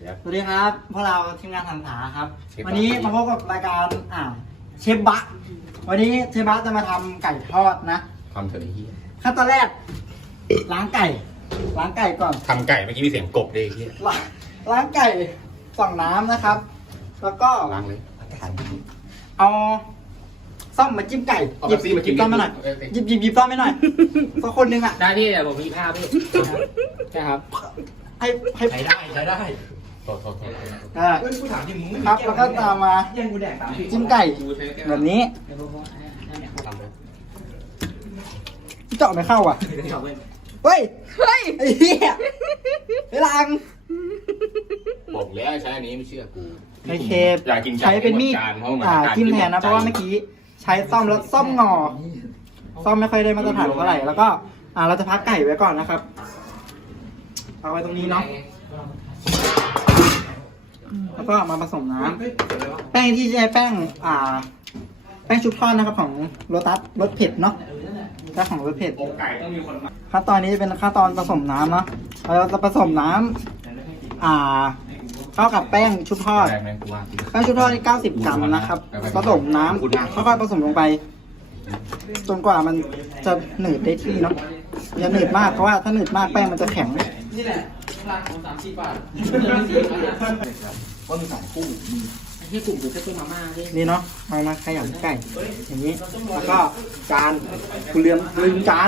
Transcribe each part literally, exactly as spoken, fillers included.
สวัสดีครับพวกเราทีมงานสันถาครับวันนี้มาพบกับรายการอ่าเชฟบะวันนี้เชฟบะจะมาทำไก่ทอดนะทำเถอะไอ้เหี้ยขั้นตอนแรกล้างไก่ล้างไก่ก่อนทำไก่เมื่อกี้มีเสียงกบเลยไอ้เหี้ยล้างไก่ฟองน้ำนะครับแล้วก็ล้างเลยเอาซ่อมมาจิ้มไก่หยิบหยิบซ่อมมาหน่อยหยิบหยิบหยิบซ่อมมาหน่อยสักคนนึงอ่ะได้พี่เดี๋ยวผมมีภาพพี่ใช่ครับให้ให้ใช้ได้ใช้ได้โทษโทษโทษอ่าครับแล้วก็ตามมาจิ้มไก่แบบนี้เจาะไม่เข้าอ่ะเฮ้ยเฮ้ยไอ้เหี้ยไอ้ลังบอกแล้วใช้อันนี้ไม่เชื่อกูไอเคอยากกินใช้เป็นมีดอ่าจิ้มแทนนะเพราะว่าเมื่อกี้ใช้ซ่อมแล้วซ่อมงอซ่อมไม่ค่อยได้มาตรฐานเท่าไหร่แล้วก็อ่าเราจะพักไก่ไว้ก่อนนะครับเอาไว้ตรงนี้เนาะแล้วก็มาผสมน้ำแป้งที่ใช้แป้งอ่าแป้งชุบทอดนะครับของโรตัสรสเผ็ดเนาะแป้งของรสเผ็ดขั้นตอนนี้เป็นขั้นตอนผสมน้ำเนาะเราจะผสมน้ำอ่าเข้ากับแป้งชุบทอดแป้งชุบทอดที่เก้าสิบกรัมนะครับผสมน้ำค่อยๆผสมลงไปจนกว่ามันจะหนืดได้ที่เนาะอย่าหนืดมากเพราะว่าถ้าหนืดมากแป้งมันจะแข็งนี่แหละราคาสามสิบบาทก็มีสองคู่ที่กลุ่มคือเพื่อนมาม่าด้วยนี่เนาะเอามาขยำไก่อย่างนี้แล้วก็จานคุณเลืมลืมจาน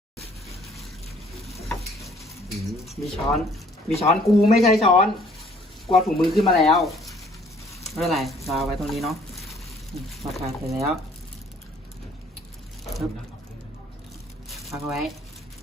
มีช้อนมีช้อนกูไม่ใช่ช้อนกลัวถุงมือขึ้นมาแล้วไม่เป็นไรเราไว้ตรงนี้เนาะเราทาเสร็จแล้วพักไว้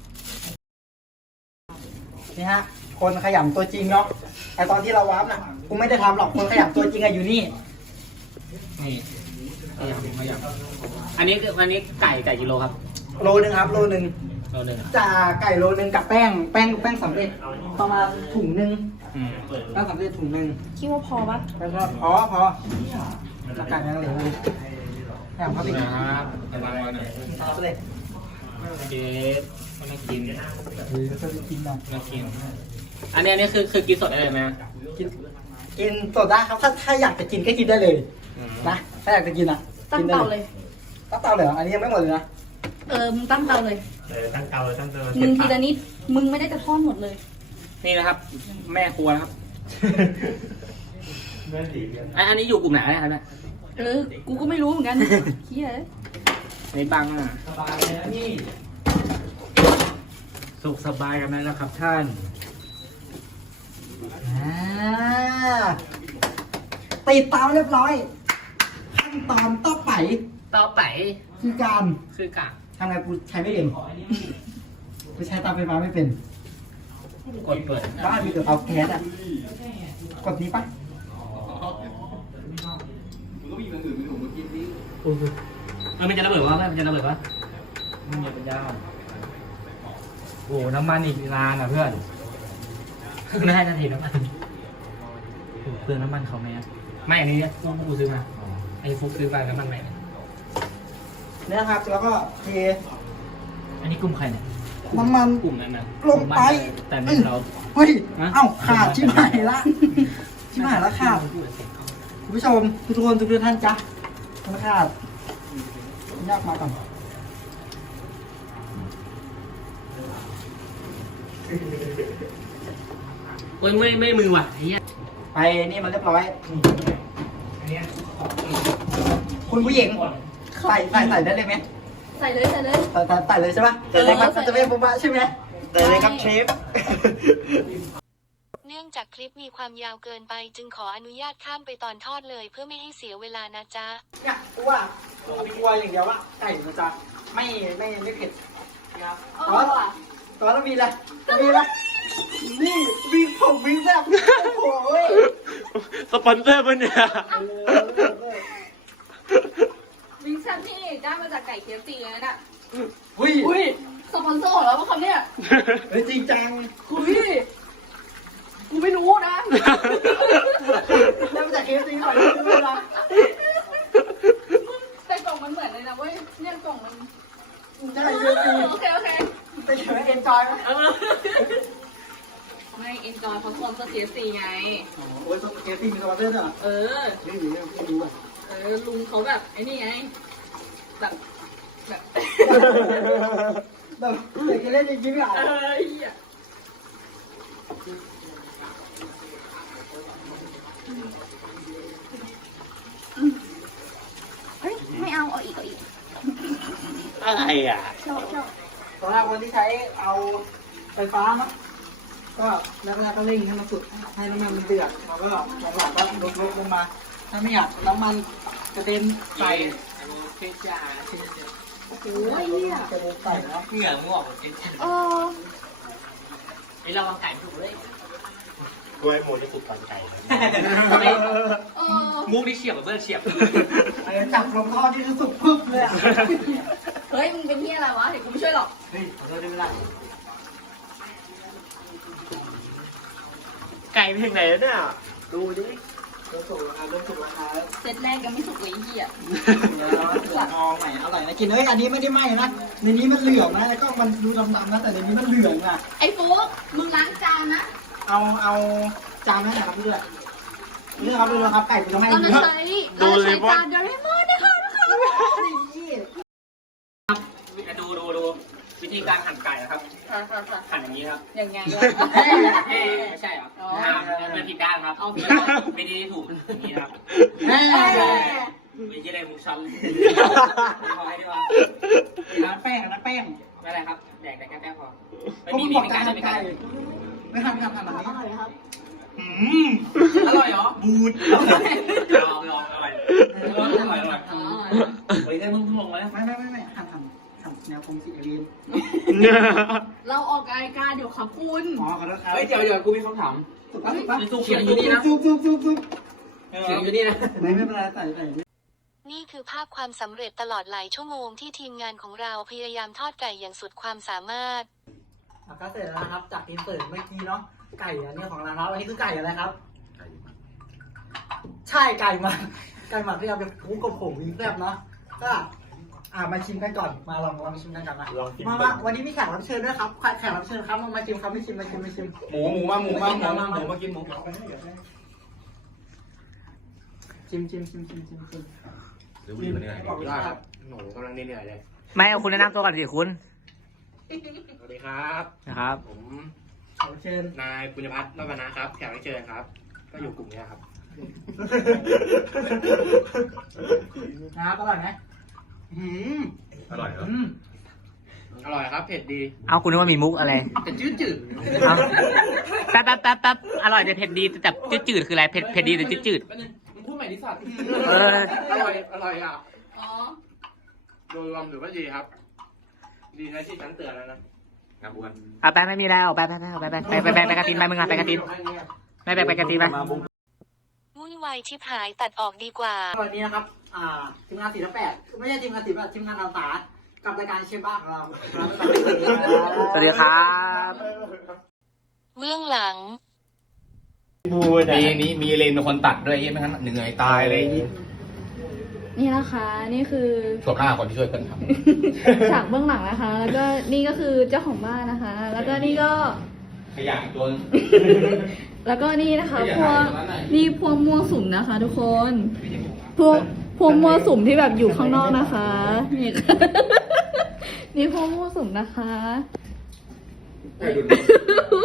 นี่ฮะคนขยำตัวจริงเนาะไอตอนที่เราวาร์ปน่ะกูไม่ได้ทำหรอกคนขยำตัวจริงอะอยู่นี่นี่ขยำขยำอันนี้คืออันนี้ไก่ไก่กิโลครับโลนึงครับโลนึงโลนึงจะไก่โลนึงกับแป้งแป้งแป้งสำเร็จประมาณถุงนึงแป้งสำเร็จถุงนึงคิดว่าพอปะแล้วก็พอพอแล้วไก่ยังเหลือเลยแถมเข้าไปนะครับประมาณนั้นสำเร็จเก็บมันน่ากินหรือจะไปกินหน่อยน่ากินอันนี้อันนี้คือคือกินสดได้เลยไหมกินกินสดได้ครับถ้าถ้าอยากจะกินก็กินได้เลยนะถ้าอยากจะกินอ่ะตั้งเตาเลยตั้งเตาเลยอันนี้ยังไม่หมดเลยนะเออมึงตั้งเตาเลยเออตั้งเตาเลยตั้งเตามึงทีละนิดมึงไม่ได้จะทอดหมดเลยนี่นะครับแม่ครัวนะครับอันนี้อยู่กลุ่มไหนนะครับเนี่ยเออกูก็ไม่รู้เหมือนกันเฮียในบังอ่ะสบายเลยนี่สุขสบายกันไหมนะครับท่านติดเตาเรียบร้อยขั้นตอนต่อไปต่อไปคือการคือการทำไงกูใช้ไม่เป็นกูใช้เตาไฟฟ้าไม่เป็นกดเปิดบ้านมีแต่เตาแก๊สอ่ะกดนี้ปะเออมันจะระเบิดวะมันจะระเบิดวะมันจะเป็นยาวโอ้น้ำมันอีกนานอ่ะเพื่อนน่าจะเห็นน้ำมันเตือนน้ำมันเขาไหมไม่อันนี้ฟุกกูซื้อมาไอ้ฟุกซื้อไปน้ำมันใหม่เนี่ยครับแล้วก็เทอันนี้กลุ่มใครเนี่ยน้ำมันกลุ่มนั้นนะลงไปแต่ไม่เราเฮ้ยเอ้าขาดชิบหายละชิบหายละขาดคุณผู้ชมทุกคนทุกท่านจ้ะมันขาดยากมาก่อนโอ้ยไม่ไม่มือว่ะไอ้เหี้ยไปนี่มันเรียบร้อยคุณผู้หญิงใส่ใส่ใส่ได้เลยไหมใส่เลยใส่เลยใส่ใส่ใส่เลยใช่ปะใส่เลยครับจะไม่ปุ๊บะใช่ไหมใส่เลยครับเชฟเนื่องจากคลิปมีความยาวเกินไปจึงขออนุญาตข้ามไปตอนทอดเลยเพื่อไม่ให้เสียเวลานะจ๊ะเนี่ยกูว่ากูกลัวอย่างเดียวว่าไก่มันจะไม่ไม่ไม่เผ็ดนะครับตอนตอนเรามีอะไรมีอะไรนี่วิ่งผมวิ่งแบบโอ้โหสปอนเซอร์มันเนี่ยวิ่งแซ่บที่ได้มาจากไก่เคฟซีเลยนะหุ้ยหุ้ยสปอนเซอร์ของเราปะครับเนี่ยเฮ้ยจริงจังหุ้ยกูไม่รู้นะได้มาจากเคฟซีก่อนนะแต่กล่องมันเหมือนเลยนะเว้ยเนี่ยกล่องมันใช่เยอะจริงโอเคโอเคไปเฉยเอ็นจอยไหมไม่ enjoy เพราะสปอนเซอร์ เค เอฟ ซี ไงโอ้ยเคสติ้งมีสปอนเซอร์ด้วยเหรอเออไม่รู้ไม่รู้อ่ะเออ ลุงเขาแบบไอ้นี่ไง แบบ แบบแบบอยากจะเล่นจริงๆอ่ะเออเหี้ยเฮ้ย ไม่เอา เอาอีก เอาอีกอะไรอ่ะชอบชอบสำหรับคนที่ใช้เอาไฟฟ้าเนาะก็แรกๆก็เร่งให้มันสุดให้น้ำมันมันเดือดแล้วก็หลังๆก็ลดลดลงมา ถ้าไม่อยากน้ำมันกระเด็นใส่เฟจ่าโอ้โหเนี่ยกระเด็นใส่แล้วเหงื่อมึงออกเออไอ้เราวางไก่ถูกเลยด้วยโมจะสุดตอนไก่เออมุกนี่เฉียบกับเพื่อนเฉียบไอ้จับลงท่อที่รู้สึกพึบเลยอ่ะเฮ้ย มึงเป็นเหี้ยอะไรวะ เดี๋ยวกูไม่ช่วยหรอกเฮ้ยขอโทษด้วยไม่ได้ไก่ไปถึงไหนแล้วเนี่ยดูดิเริ่มสุกแล้วครับเริ่มสุกแล้วครับเซตแรกยังไม่สุกเลยไอ้เหี้ยเดี๋ยวเราถั่วทองใหม่อร่อยนะกินเอ้ยอันนี้ไม่ได้ไหม้นะในนี้มันเหลืองนะแล้วก็มันดูดำๆนะแต่ในนี้มันเหลืองอ่ะไอ้ฟุ๊กมึงล้างจานนะเอาเอาจานนั้นนะครับพี่ด้วยเรื่องครับดูนะครับไก่เป็นยังไงเราจะเยอะใช้เราจะใช้จานโดเรมอนนะคะทุกคนดูดูดูวิธีการหั่นไก่นะครับค่ะค่ะค่ะหั่นอย่างนี้ครับยังไงวะเอ๊ะไม่ใช่เหรออ๋ออ่าเป็นผิดด้านครับเอาผิดวิธีที่ถูกอย่างนี้นะครับแม่วิธีอะไรมุกชันเลยพอให้ดีกว่าร้านแป้งนะแป้งไม่เป็นไรครับแดกแต่แค่แป้งพอไม่เขามีบอกมีจาการนไม่ไก่การไม่ทำไม่ทำทำแบบนี้อร่อยครับอืมอร่อยเหรอบูดเอาไปลองอร่อยอร่อยอร่อยอร่อยอ๋อเฮ้ยได้มึงลงมาแล้วไม่ไม่ไม่ไม่ทำทำทำแนวคงสีเรียนเราออกรายการเดี๋ยวขับคุณอ๋อขอโทษครับเฮ้ยเดี๋ยวเดี๋ยวกูมีคำถามสุกปะสุกปะซุปเขียนอยู่นี่นะซุปซุปซุปซุปเขียนอยู่นี่นะไม่ไม่เป็นไรใส่ใส่นี่คือภาพความสำเร็จตลอดหลายชั่วโมงที่ทีมงานของเราพยายามทอดไก่อย่างสุดความสามารถอ่ะก็เสร็จแล้วนะครับจากอินเสิร์ตเมื่อกี้เนาะไก่อันนี้ของเราเนาะอันนี้คือไก่อะไรครับ ใช่ไก่หมักไก่หมักที่เอาไปคลุกกับผงวีแซ่บเนาะก็อ่ามาชิมกันก่อนมาลองลองชิมกันก่อนนะลองชิมมามาวันนี้มีแขกรับเชิญด้วยครับแขกรับเชิญครับมามาชิมครับไม่ชิมมาชิมมาชิมหมูหมูมาหมูมาหมูมาหมูมากินหมูชิมชิมชิมชิมชิมชิมหรือวิ่งมาเนี่ยได้ครับหนูกำลังเหนื่อยเลยไม่เอาคุณแนะนำตัวก่อนสิคุณสวัสดีครับนะครับผมแขกรับเชิญนายปุญญพัฒน์รัตนะครับแขกรับเชิญครับ ก็อยู่กลุ่มนี้ครับนะครับอร่อยไหมอืมอร่อยเหรออืมอร่อยครับ เผ็ดดีเอาคุณนึกว่ามีมุกอะไรแต่จืดจืดเอาแป๊บแป๊บแป๊บแป๊บอร่อยแต่เผ็ดดีแต่จืดจืดคืออะไรเผ็ดเผ็ดดีแต่จืดจืดมึงพูดใหม่ดิสัตว์เอออร่อย อร่อยอ่ะอ๋อโดยรวมถือว่าดีครับ ดีนะที่ฉันเตือนแล้วนะงานบุญเอาแป๊บไม่มีแล้วแป๊บแป๊บแป๊บไปไปไปไปไปกระตินไปมึงอะไปกระตินไปไปไปกระตินไปวุ่นวายชิบหายตัดออกดีกว่าวันนี้นะครับ อ่าทีมงานสี่และแปดไม่ใช่ทีมงานสี่แบบทีมงานอาสากับรายการเชฟบ้าของเราสวัสดีครับเบื้องหลังมีนี้มีเลนเป็นคนตัดด้วยยี่ไม่งั้นเหนื่อยตายเลยนี่นะคะ นี่คือส่วนหน้าคนที่ช่วยกันทำฉากเบื้องหลังนะคะ แล้วก็นี่ก็คือเจ้าของบ้านนะคะ แล้วก็นี่ก็ขยะตัวนึงแล้วก็นี่นะคะไม่อยากพวกให้ตรงนั้นหน่อยนี่พวกมั่วสุมนะคะ ทุกคน พวกพวกมั่วสุมที่แบบอยู่ข้างนอกนะคะ นี่ นี่พวกมั่วสุมนะคะให้ดู